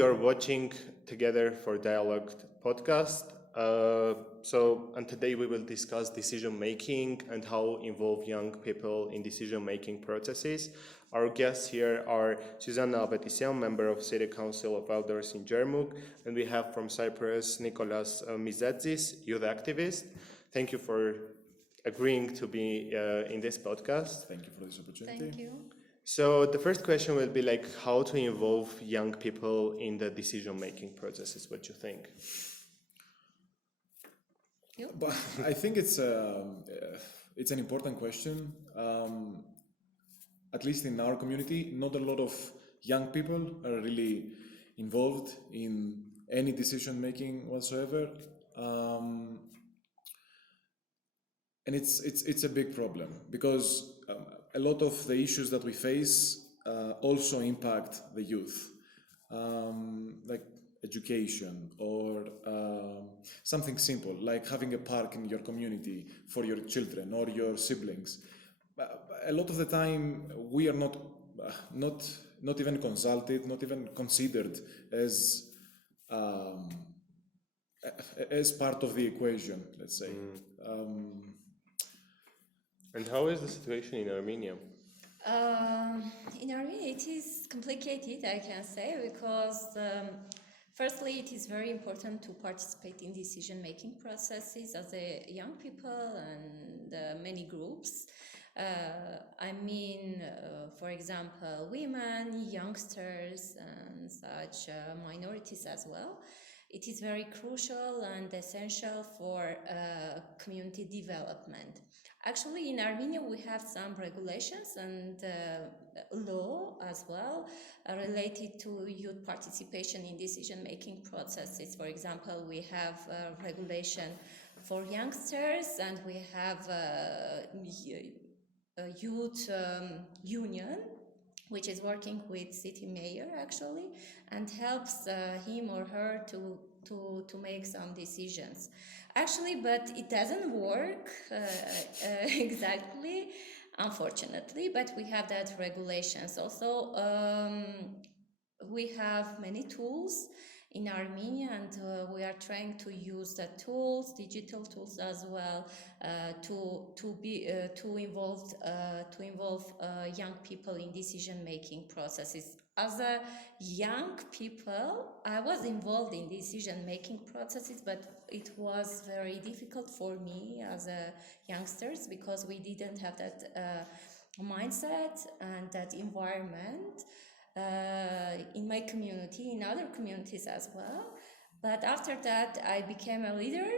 you're watching Together for Dialogue podcast. And today we will discuss decision making and how involve young people in decision making processes. Our guests here are Syuzanna Avetisyan, member of City Council of Elders in Jermuk, and we have from Cyprus Nikolaos Misetzis, youth activist. Thank you for agreeing to be in this podcast. Thank you for this opportunity. Thank you. So the first question will be like how to involve young people in the decision-making processes. What do you think? But I think it's an important question. At least in our community, not a lot of young people are really involved in any decision-making whatsoever. And it's a big problem because a lot of the issues that we face also impact the youth, like education or something simple like having a park in your community for your children or your siblings. A lot of the time we are not even consulted, not even considered as part of the equation, let's say. And how is the situation in Armenia? In Armenia, it is complicated, I can say, because firstly, it is very important to participate in decision-making processes as a young people and many groups. For example, women, youngsters, and such minorities as well. It is very crucial and essential for community development. Actually, in Armenia, we have some regulations and law as well related to youth participation in decision-making processes. For example, we have regulation for youngsters and we have a youth union which is working with city mayor actually and helps him or her to make some decisions. Actually, but it doesn't work exactly, unfortunately, but we have that regulations. Also, we have many tools in Armenia and we are trying to use the tools, digital tools as well, to involve young people in decision-making processes. As a young people, I was involved in decision-making processes, but it was very difficult for me as a youngsters because we didn't have that mindset and that environment in my community, in other communities as well. But after that, I became a leader.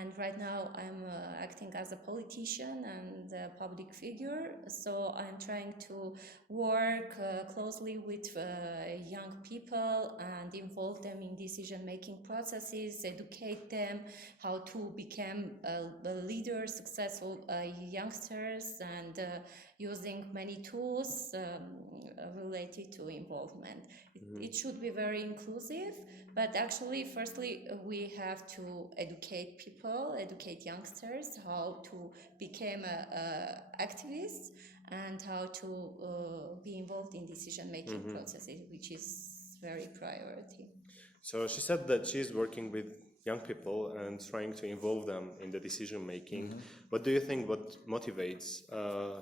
And right now I'm acting as a politician and a public figure. So I'm trying to work closely with young people and involve them in decision-making processes, educate them how to become leaders, successful youngsters, and using many tools related to involvement. It should be very inclusive, but actually, firstly, we have to educate people, educate youngsters how to become activists and how to be involved in decision-making processes, which is very priority. So she said that she's working with young people and trying to involve them in the decision-making. What do you think what motivates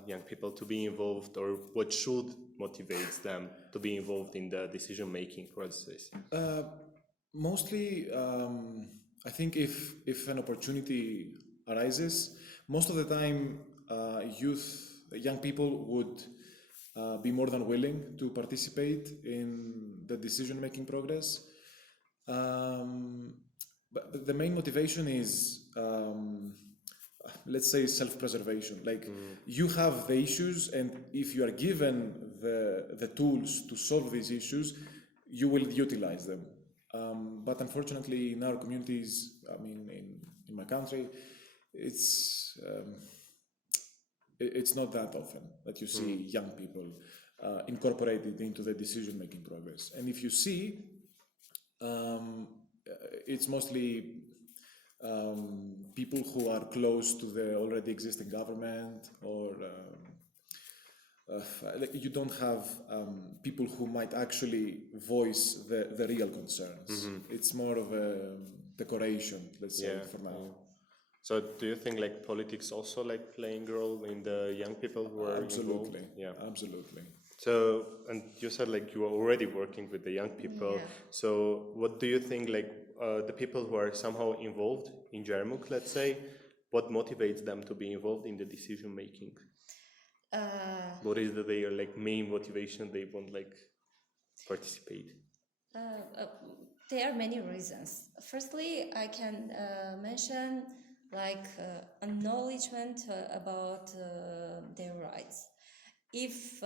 young people to be involved, or what should motivate them to be involved in the decision-making process? Mostly, I think if an opportunity arises, most of the time young people would be more than willing to participate in the decision-making progress. But the main motivation is, let's say, self-preservation. Like you have the issues, and if you are given the tools to solve these issues, you will utilize them. But unfortunately, in our communities, I mean, in my country, it's not that often that you see young people incorporated into the decision-making progress. And if you see, it's mostly people who are close to the already existing government or like you don't have people who might actually voice the real concerns. It's more of a decoration, let's say, for now. So do you think like politics also like playing a role in the young people who are Absolutely. involved? Yeah. Absolutely. So, and you said like you are already working with the young people. Yeah. So what do you think like the people who are somehow involved in Jermuk, let's say, what motivates them to be involved in the decision making? What is their like main motivation they want like participate? There are many reasons. Firstly, I can mention like acknowledgement about their rights. If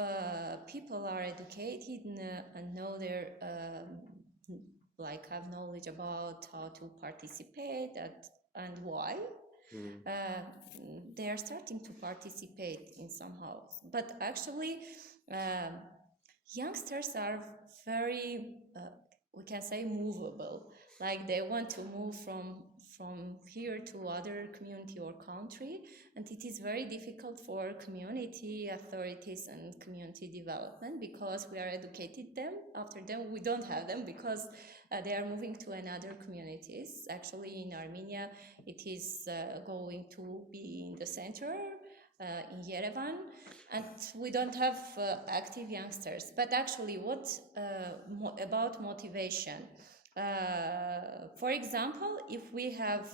people are educated and know their like have knowledge about how to participate and why, they are starting to participate in somehow. But actually, youngsters are very, we can say, movable. Like they want to move from here to other community or country, and it is very difficult for community authorities and community development because we are educated them. After them, we don't have them because they are moving to another communities. Actually, in Armenia, it is going to be in the center in Yerevan, and we don't have active youngsters. But actually, what about motivation? For example, if we have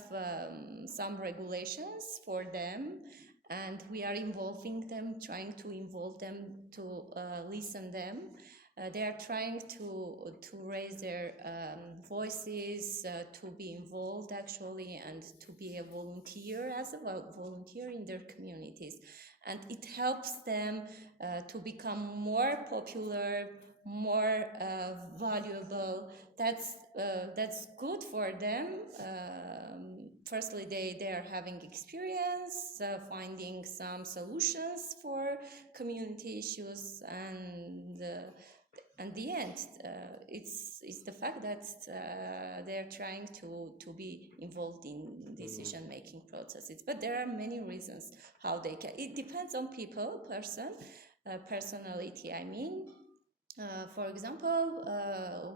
some regulations for them and we are involving them, trying to involve them to listen them, they are trying to raise their voices, to be involved actually, and to be a volunteer as a volunteer in their communities, and it helps them to become more popular, more valuable. That's good for them. Firstly, they are having experience, finding some solutions for community issues, and the end, it's the fact that they're trying to be involved in decision making processes. But there are many reasons how they can. It depends on people, personality. I mean. For example,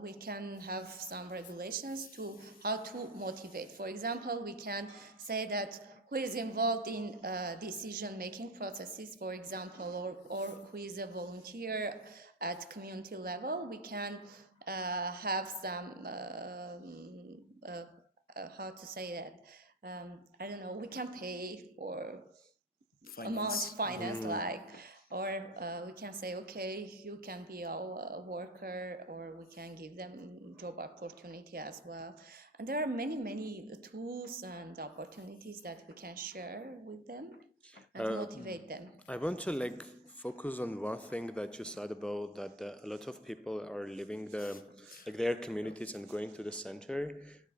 we can have some regulations to how to motivate. For example, we can say that who is involved in decision-making processes, for example, or who is a volunteer at community level, we can have some, how to say that, I don't know, we can pay for finance, like, or we can say, okay, you can be our worker, or we can give them job opportunity as well. And there are many tools and opportunities that we can share with them and motivate them. I want to like focus on one thing that you said about that a lot of people are leaving their communities and going to the center,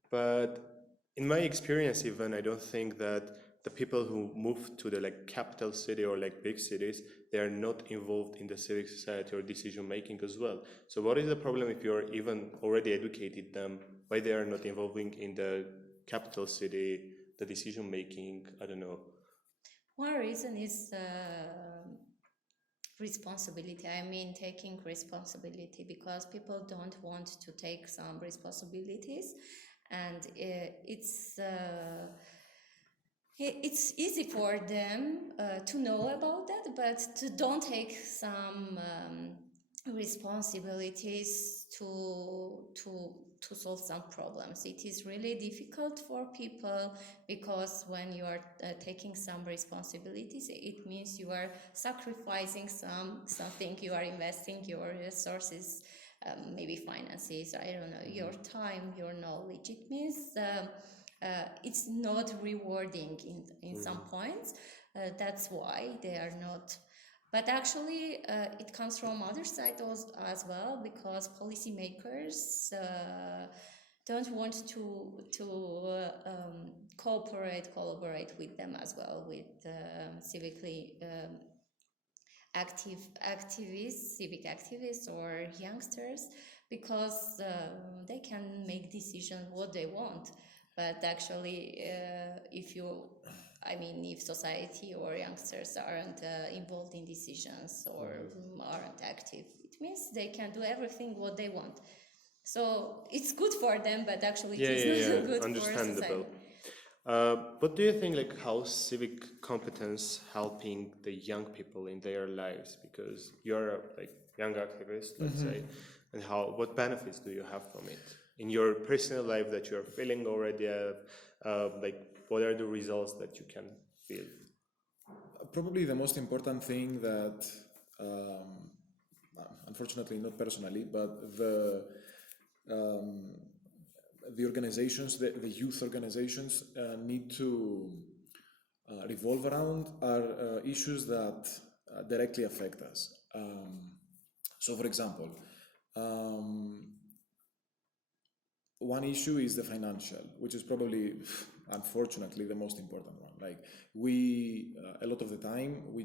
but in my experience, even I don't think that the people who move to the like capital city or like big cities, they are not involved in the civic society or decision making as well. So what is the problem if you are even already educated them? Why they are not involving in the capital city, the decision making? I don't know. One reason is responsibility. I mean, taking responsibility, because people don't want to take some responsibilities, and it's easy for them to know about that, but to don't take some responsibilities to solve some problems. It is really difficult for people, because when you are taking some responsibilities, it means you are sacrificing something. You are investing your resources, maybe finances, I don't know, your time, your knowledge. It means it's not rewarding in some points. That's why they are not. But actually, it comes from other side as well, because policymakers don't want to collaborate with them as well, with civically civic activists or youngsters, because they can make decisions what they want. But actually, if you I mean, if society or youngsters aren't involved in decisions or aren't active, it means they can do everything what they want. So it's good for them, but actually it is not good for Understandable. society. What do you think, like, how civic competence helping the young people in their lives? Because you're a like young activist, let's say, and what benefits do you have from it in your personal life that you're feeling already? Like, what are the results that you can feel? Probably the most important thing that, unfortunately, not personally, but the organizations, the youth organizations, need to revolve around are issues that directly affect us. So, for example, one issue is the financial, which is probably, unfortunately, the most important one. Like a lot of the time, we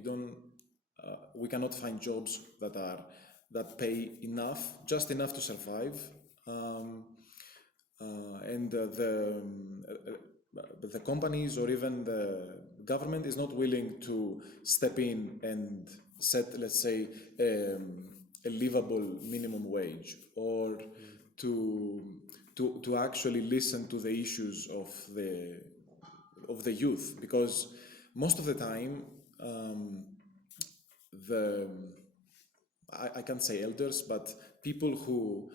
cannot find jobs that pay enough, just enough to survive, and the companies or even the government is not willing to step in and set, let's say, a livable minimum wage, or to actually listen to the issues of the youth, because most of the time I can't say elders, but people who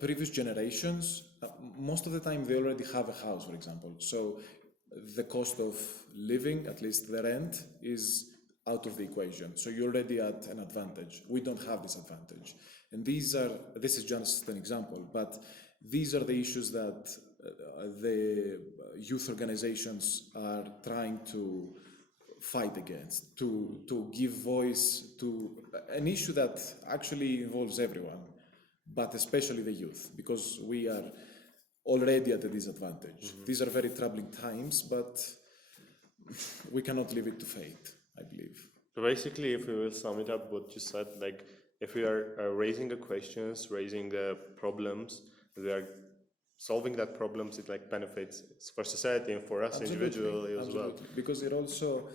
previous generations, most of the time they already have a house, for example. So the cost of living, at least the rent, is out of the equation. So you're already at an advantage. We don't have this advantage. And this is just an example, but these are the issues that the youth organizations are trying to fight against, to give voice to an issue that actually involves everyone, but especially the youth, because we are already at a disadvantage. These are very troubling times, but we cannot leave it to fate, I believe. So basically, if we will sum it up, what you said, like, if we are raising the questions, raising the problems, we are solving that problems, it like benefits for society and for us individually as well. Because it also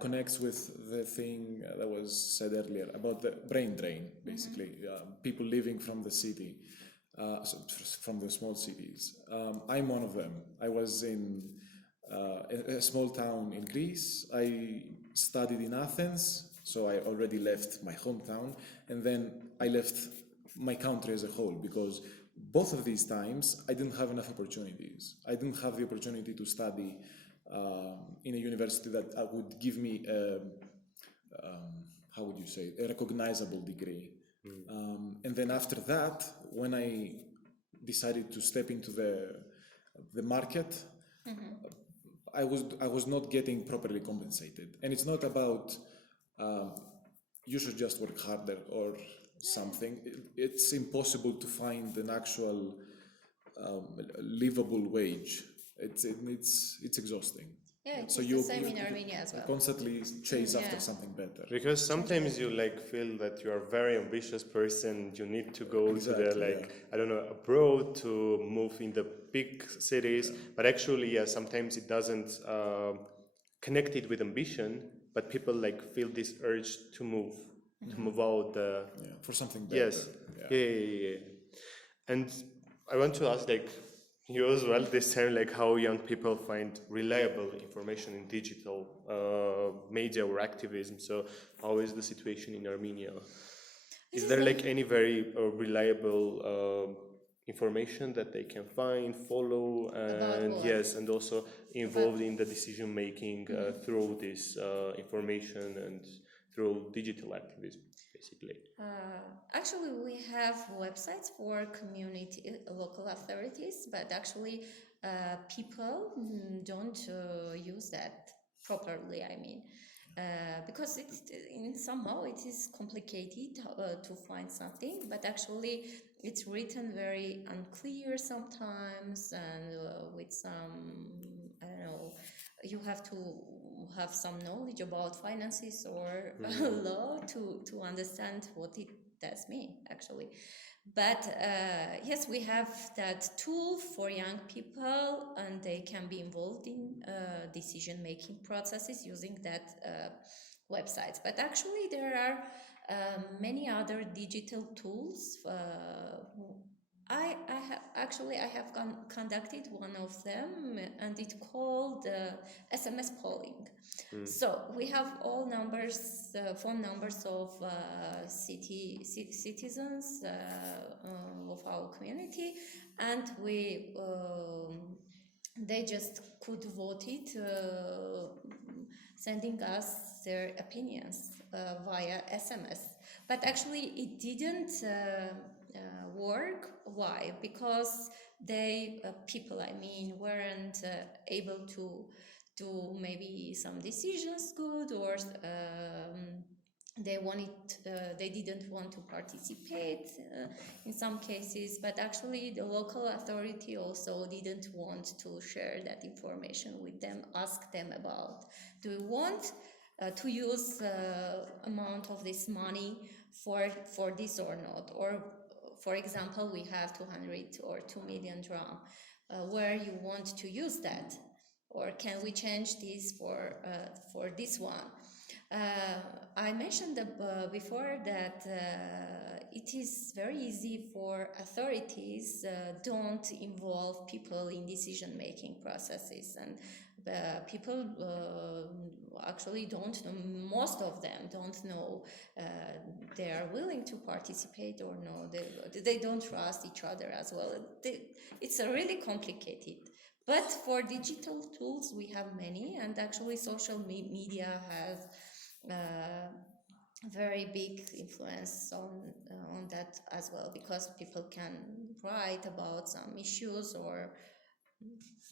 connects with the thing that was said earlier about the brain drain, basically. People living from the city, from the small cities. I'm one of them. I was in a small town in Greece. I studied in Athens, so I already left my hometown, and then I left my country as a whole, because both of these times I didn't have enough opportunities. I didn't have the opportunity to study in a university that would give me how would you say, a recognizable degree. And then after that, when I decided to step into the market, I was not getting properly compensated. And it's not about you should just work harder or something. It's impossible to find an actual livable wage. It's exhausting. Yeah, it's the same in Armenia as well. Constantly chase after something better. Because sometimes you like feel that you're a very ambitious person. You need to go to the I don't know, abroad, to move in the big cities. But actually, sometimes it doesn't connect it with ambition. But people like feel this urge to move out for something better. Yes. Yeah. And I want to ask, like, you as well, this time, like, how young people find reliable information in digital media or activism. So how is the situation in Armenia? Is there like any very reliable information that they can find, follow, and and also involved in the decision making through this information and through digital activism, basically? Actually, we have websites for community, local authorities, but actually people don't use that properly, I mean. Because somehow it is complicated to find something, but actually it's written very unclear sometimes, and with some, I don't know, you have to have some knowledge about finances or law to understand what it that's me actually. But yes, we have that tool for young people, and they can be involved in decision-making processes using that websites. But actually, there are many other digital tools. I have conducted one of them, and it's called SMS polling. So we have all numbers, phone numbers of citizens of our community, and they just could vote it, sending us their opinions via SMS. But actually, it didn't work. Why? Because people, weren't able to do maybe some decisions good, or they didn't want to participate in some cases. But actually, the local authority also didn't want to share that information with them, ask them about, do you want to use amount of this money for this or not? Or for example, we have 200 or 2 million dram, where you want to use that, or can we change this for this one? I mentioned before that it is very easy for authorities don't involve people in decision-making processes, and people actually don't know, most of them don't know they are willing to participate or no. They don't trust each other as well. It's a really complicated. But for digital tools, we have many, and actually social media has very big influence on that as well, because people can write about some issues or.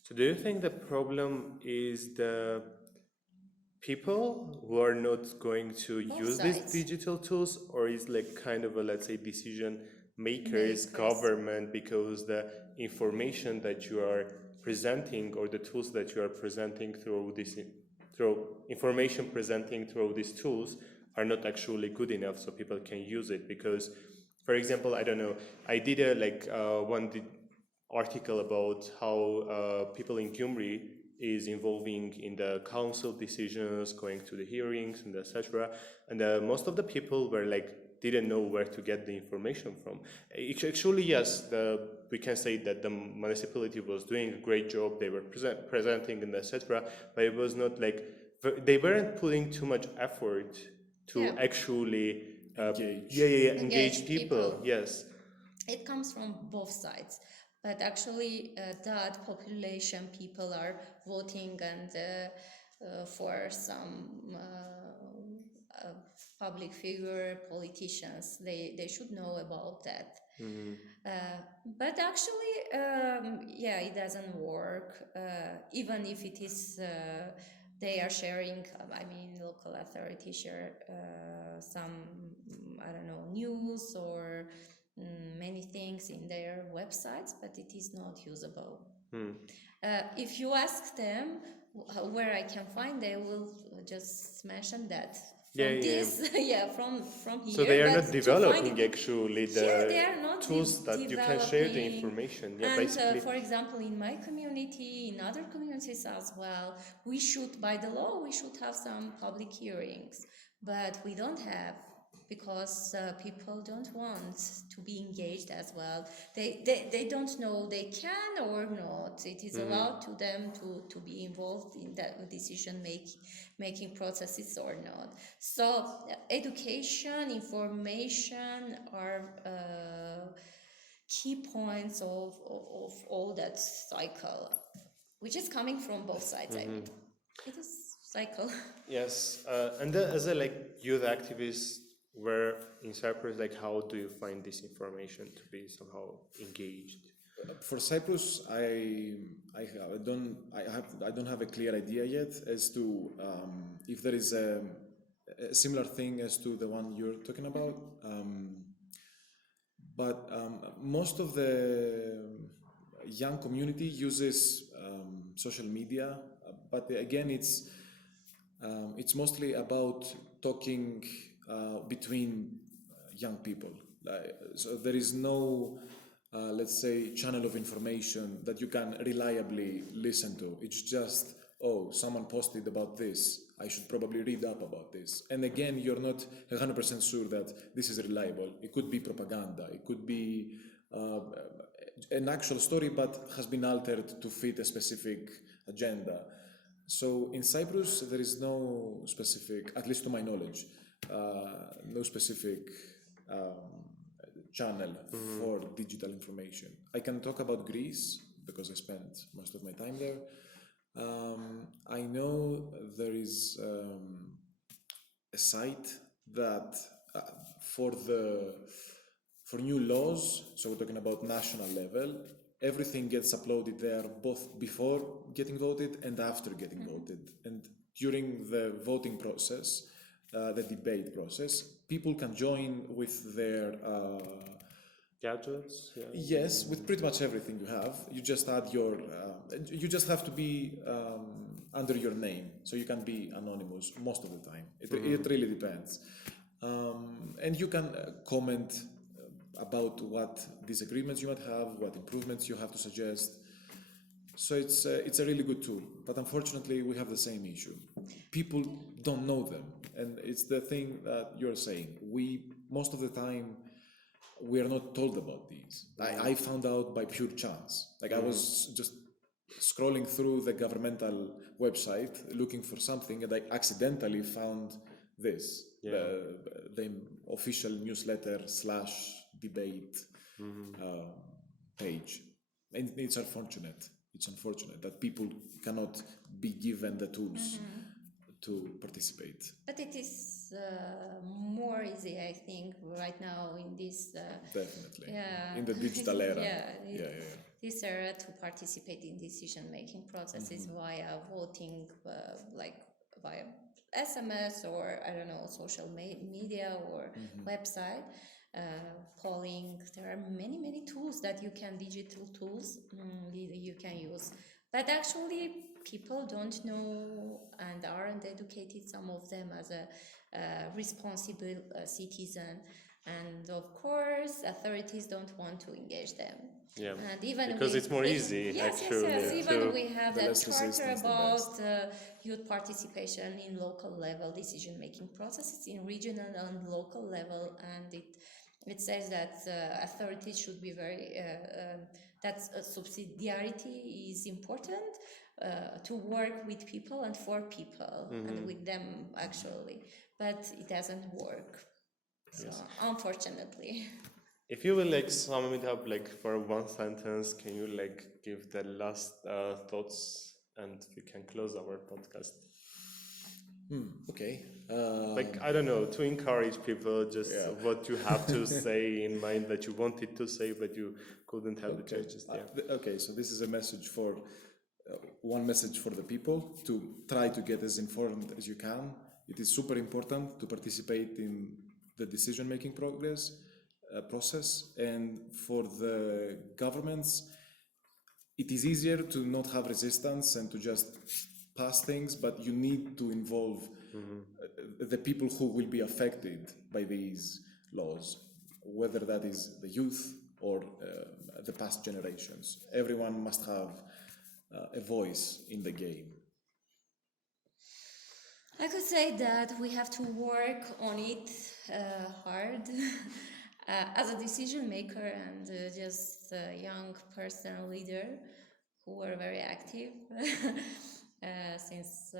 So do you think the problem is the people who are not going to use these digital tools, or is like kind of a, let's say, decision makers, government, because the information that you are presenting, or the tools that you are presenting through information presenting through these tools are not actually good enough so people can use it? Because, for example, I don't know, I did one article about how people in Gyumri is involving in the council decisions, going to the hearings and etc. And most of the people were like, didn't know where to get the information from. Actually, yes, we can say that the municipality was doing a great job. They were presenting and etc. But it was not like, they weren't putting too much effort to actually engage people. Yes. It comes from both sides. But actually, that population people are voting and for some public figure, politicians. They should know about that. But actually, it doesn't work. Even if it is, they are sharing. Local authorities share some, news or many things in their websites, but it is not usable. If you ask them where I can find, they will just mention that from from here. So they are not developing actually the tools that you can share the information. And basically, for example, in my community, in other communities as well, by the law, we should have some public hearings, but we don't have, because people don't want to be engaged as well. They don't know they can or not. It is allowed to them to be involved in that decision making processes or not. So education, information are key points of all that cycle, which is coming from both sides. It is cycle. Yes, and as a youth activist, where in Cyprus, how do you find this information to be somehow engaged? For Cyprus, I don't have a clear idea yet as to if there is a similar thing as to the one you're talking about. But most of the young community uses social media, but again, it's mostly about talking between young people. So there is no, let's say, channel of information that you can reliably listen to. It's just, oh, someone posted about this, I should probably read up about this. And again, you're not 100% sure that this is reliable. It could be propaganda, it could be an actual story but has been altered to fit a specific agenda. So in Cyprus, there is no specific, at least to my knowledge, no specific channel for digital information. I can talk about Greece because I spent most of my time there. I know there is a site that for new laws, so we're talking about national level, everything gets uploaded there both before getting voted and after getting voted. And during the voting process, the debate process, people can join with their Gadgets? Yeah. yes, with pretty much everything you have. You just add your, you just have to be under your name, so you can be anonymous most of the time. It really depends. And you can comment about what disagreements you might have, what improvements you have to suggest. So it's a really good tool, but unfortunately we have the same issue. People don't know them, and it's the thing that you're saying. Most of the time, we are not told about these. I found out by pure chance. Like I was just scrolling through the governmental website looking for something, and I accidentally found this, the official newsletter / debate page. And it's unfortunate. It's unfortunate that people cannot be given the tools to participate. But it is more easy, I think, right now in this. Definitely. Yeah. In the digital era. Yeah. This era to participate in decision-making processes via voting, like via SMS or I don't know, social media or website, polling. There are many tools that you can, digital tools you can use. But actually, people don't know and aren't educated, some of them, as a responsible citizen. And of course, authorities don't want to engage them. Yeah, and even because it's more easy, actually. Yes. Even we have The that less charter resistance, the about youth participation in local level decision-making processes, in regional and local level, and it says that authorities should be very that subsidiarity is important to work with people and for people and with them actually, but it doesn't work. So unfortunately. If you will like sum it up like for one sentence, can you like give the last thoughts and we can close our podcast? Okay. Like, I don't know, to encourage people, just what you have to say in mind that you wanted to say, but you couldn't have the chance. Okay, so this is a message for, one message for the people to try to get as informed as you can. It is super important to participate in the decision-making process, and for the governments, it is easier to not have resistance and to just pass things, but you need to involve the people who will be affected by these laws, whether that is the youth or the past generations. Everyone must have a voice in the game. I could say that we have to work on it hard as a decision maker and just a young personal leader who were very active since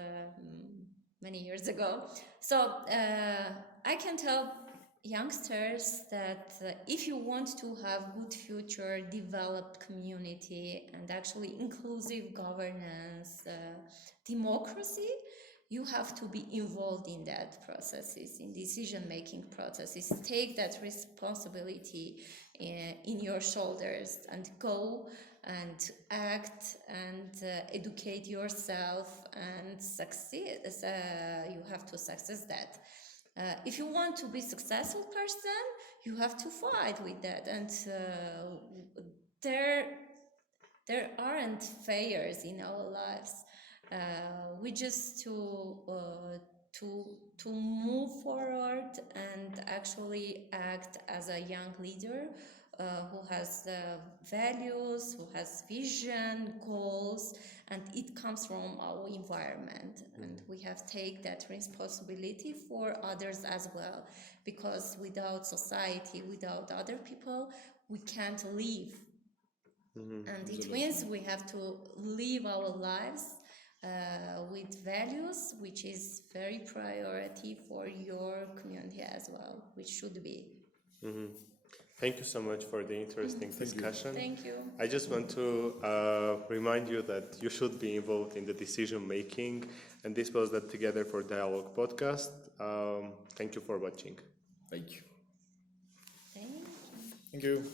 many years ago. So I can tell youngsters that if you want to have good future, developed community, and actually inclusive governance, democracy, you have to be involved in that processes, in decision-making processes. Take that responsibility in your shoulders and go and act and educate yourself and succeed. You have to success that. If you want to be a successful person, you have to fight with that. And there aren't failures in our lives. We just to to move forward and actually act as a young leader who has values, who has vision, goals, and it comes from our environment. And we have to take that responsibility for others as well, because without society, without other people, we can't live. And it means we have to live our lives with values, which is very priority for your community as well, which should be. Thank you so much for the interesting discussion. Thank you. I just want to remind you that you should be involved in the decision making, and this was the Together for Dialogue podcast. Thank you for watching. Thank you. Thank you. Thank you.